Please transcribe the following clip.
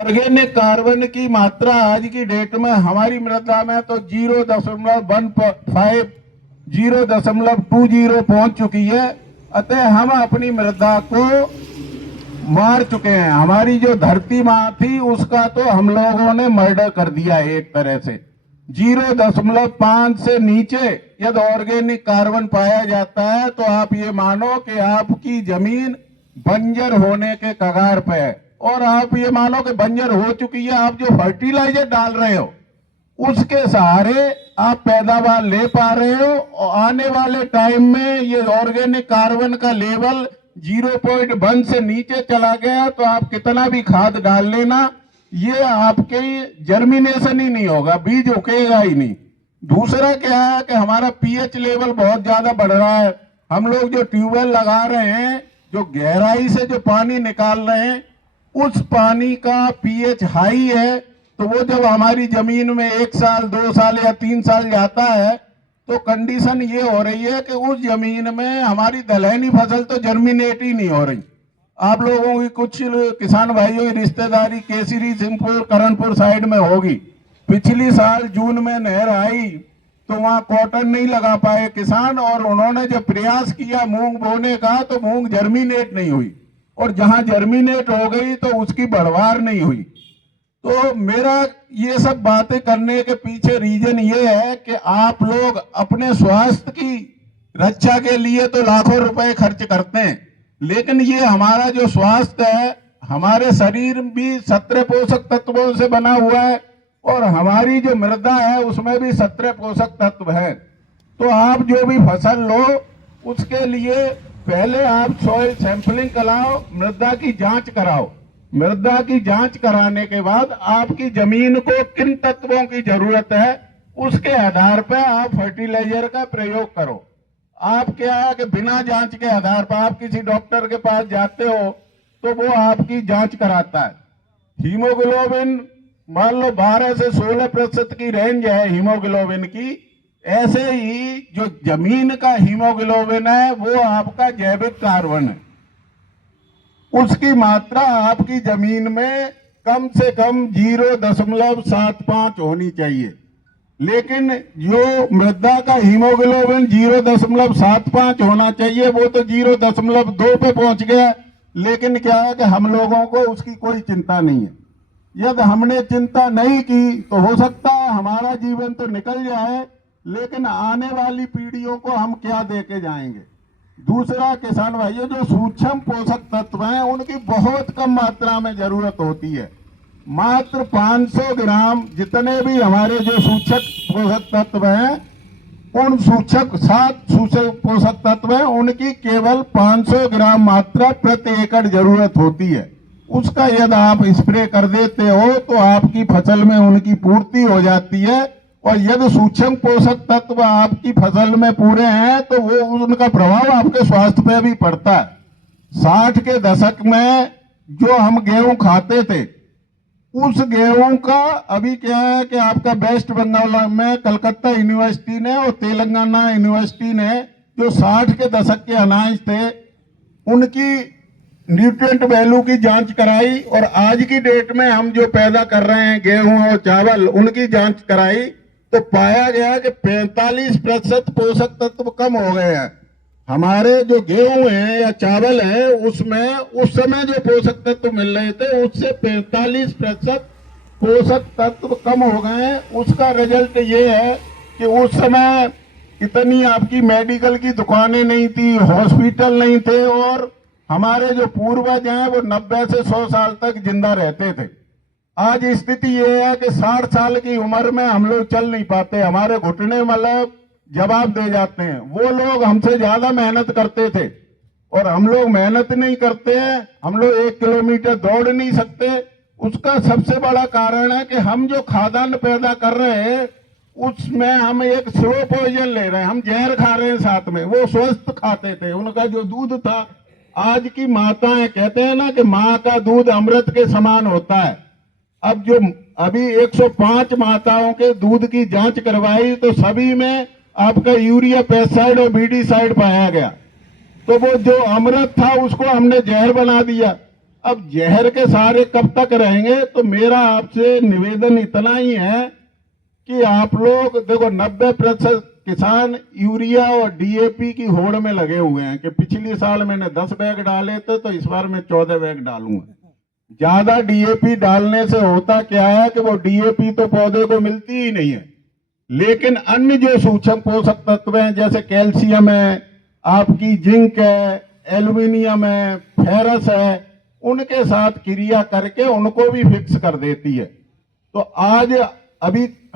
Organic carbon की मात्रा आज की डेट में हमारी मृदा में तो 0.15 0.20 पहुंच चुकी है। अतः हम अपनी मृदा को मार चुके हैं। हमारी जो धरती माँ थी उसका तो हम लोगों ने मर्डर कर दिया है एक तरह से। 0.5 से नीचे यदि ऑर्गेनिक कार्बन पाया जाता है तो आप ये मानो कि आपकी जमीन बंजर होने के कगार पे है। और आप ये मानो कि बंजर हो चुकी है। आप जो फर्टिलाइजर डाल रहे हो उसके सहारे आप पैदावार ले पा रहे हो, और आने वाले टाइम में ये ऑर्गेनिक कार्बन का लेवल 0.1 से नीचे चला गया तो आप कितना भी खाद डाल लेना, ये आपके जर्मिनेशन ही नहीं होगा, बीज उगेगा ही नहीं। दूसरा क्या है कि हमारा पीएच लेवल बहुत ज्यादा बढ़ रहा है। हम लोग जो ट्यूबवेल लगा रहे हैं, जो गहराई से जो पानी निकाल रहे हैं, उस पानी का पीएच हाई है। तो वो जब हमारी जमीन में 1 साल 2 साल या 3 साल जाता है तो कंडीशन ये हो रही है कि उस जमीन में हमारी दलहनी फसल तो जर्मिनेट ही नहीं हो रही। आप लोगों की कुछ किसान भाइयों की रिश्तेदारी केसरी सिंहपुर करणपुर साइड में होगी। पिछली साल जून में नहर आई तो वहां कॉटन नहीं लगा पाए किसान, और उन्होंने जब प्रयास किया मूंग बोने का तो मूंग जर्मिनेट नहीं हुई, और जहां जर्मिनेट हो गई तो उसकी बढ़वार नहीं हुई। तो मेरा ये सब बातें करने के पीछे रीजन ये है कि आप लोग अपने स्वास्थ्य की रक्षा के लिए तो लाखों रुपए खर्च करते हैं, लेकिन ये हमारा जो स्वास्थ्य है, हमारे शरीर भी 17 पोषक तत्वों से बना हुआ है, और हमारी जो मृदा है उसमें भी 17 पोषक तत्व है। तो आप जो भी फसल लो उसके लिए पहले आप सॉइल सैंपलिंग कराओ, मृदा की जांच कराओ। मृदा की जांच कराने के बाद आपकी जमीन को किन तत्वों की जरूरत है उसके आधार पर आप फर्टिलाइजर का प्रयोग करो। आप क्या है कि बिना जांच के आधार पर आप किसी डॉक्टर के पास जाते हो तो वो आपकी जांच कराता है। हीमोग्लोबिन मान लो 12 से 16% की रेंज है हीमोग्लोबिन की। ऐसे ही जो जमीन का हीमोग्लोबिन है वो आपका जैविक कार्बन है, उसकी मात्रा आपकी जमीन में कम से कम 0.75 होनी चाहिए। लेकिन जो मृदा का हीमोग्लोबिन 0.75 होना चाहिए वो तो 0.2 पे पहुंच गया। लेकिन क्या है कि हम लोगों को उसकी कोई चिंता नहीं है। यदि हमने चिंता नहीं की तो हो सकता है हमारा जीवन तो निकल जाए, लेकिन आने वाली पीढ़ियों को हम क्या दे के जाएंगे। दूसरा किसान भाइयों, जो सूक्ष्म पोषक तत्व हैं उनकी बहुत कम मात्रा में जरूरत होती है। मात्र 500 ग्राम जितने भी हमारे जो सूक्ष्म पोषक तत्व हैं, उन 7 सूक्ष्म पोषक तत्व हैं उनकी केवल 500 ग्राम मात्रा प्रति एकड़ जरूरत होती है। उसका यदि आप स्प्रे कर देते हो तो आपकी फसल में उनकी पूर्ति हो जाती है। और यदि सूक्ष्म पोषक तत्व आपकी फसल में पूरे हैं तो वो उनका प्रभाव आपके स्वास्थ्य पे भी पड़ता है। 60 के दशक में जो हम गेहूं खाते थे उस गेहूं का अभी क्या है कि आपका वेस्ट बंगाल में कलकत्ता यूनिवर्सिटी ने और तेलंगाना यूनिवर्सिटी ने जो 60 के दशक के अनाज थे उनकी न्यूट्रिएंट वैल्यू की जांच कराई, और आज की डेट में हम जो पैदा कर रहे हैं गेहूं और चावल उनकी जांच कराई तो पाया गया कि 45% पोषक तत्व कम हो गए हैं। हमारे जो गेहूं है या चावल है उसमें उस समय जो पोषक तत्व मिल रहे थे उससे 45% पोषक तत्व कम हो गए हैं। उसका रिजल्ट ये है कि उस समय इतनी आपकी मेडिकल की दुकानें नहीं थी, हॉस्पिटल नहीं थे, और हमारे जो पूर्वज हैं वो 90 से 100 साल तक जिंदा रहते थे। आज स्थिति ये है कि 60 साल की उम्र में हम लोग चल नहीं पाते, हमारे घुटने मतलब जवाब दे जाते हैं। वो लोग हमसे ज्यादा मेहनत करते थे और हम लोग मेहनत नहीं करते हैं। हम लोग 1 किलोमीटर दौड़ नहीं सकते। उसका सबसे बड़ा कारण है कि हम जो खाद्यान्न पैदा कर रहे हैं उसमें हम एक स्लो पॉइजन ले रहे हैं, हम जहर खा रहे हैं साथ में। वो स्वस्थ खाते थे, उनका जो दूध था, आज की माताएं कहते हैं ना कि माँ का दूध अमृत के समान होता है। अब जो अभी 105 माताओं के दूध की जांच करवाई तो सभी में आपका यूरिया पेस्टिसाइड और बीडीसाइड पाया गया। तो वो जो अमृत था उसको हमने जहर बना दिया। अब जहर के सहारे कब तक रहेंगे? तो मेरा आपसे निवेदन इतना ही है कि आप लोग देखो 90% किसान यूरिया और डीएपी की होड़ में लगे हुए हैं कि पिछली साल मैंने 10 बैग डाले थे तो इस बार मैं 14 बैग डालूंगा। ज्यादा डीएपी डालने से होता क्या है कि वो डीएपी तो पौधे को मिलती ही नहीं है, लेकिन अन्य जो सूक्ष्म पोषक तत्व हैं जैसे कैल्शियम है, आपकी जिंक है, एल्यूमिनियम है, फेरस है, उनके साथ क्रिया करके उनको भी फिक्स कर देती है। तो आज अभी